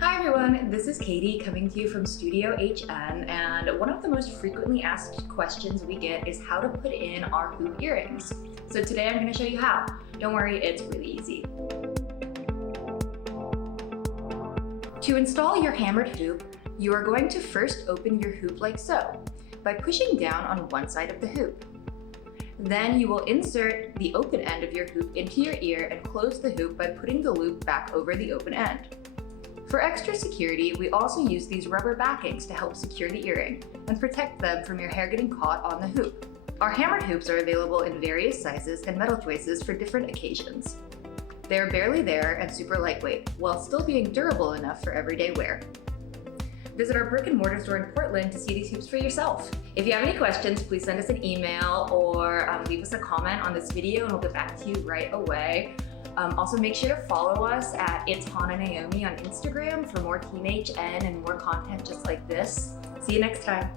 Hi everyone, this is Katie coming to you from Studio HN, and one of the most frequently asked questions we get is how to put in our hoop earrings. So today I'm going to show you how. Don't worry, it's really easy. To install your hammered hoop, you are going to first open your hoop like so, by pushing down on one side of the hoop. Then you will insert the open end of your hoop into your ear and close the hoop by putting the loop back over the open end. For extra security, we also use these rubber backings to help secure the earring and protect them from your hair getting caught on the hoop. Our hammered hoops are available in various sizes and metal choices for different occasions. They are barely there and super lightweight, while still being durable enough for everyday wear. Visit our brick and mortar store in Portland to see these hoops for yourself. If you have any questions, please send us an email or leave us a comment on this video and we'll get back to you right away. Also, make sure to follow us at It's Hana Naomi on Instagram for more Team HN and more content just like this. See you next time.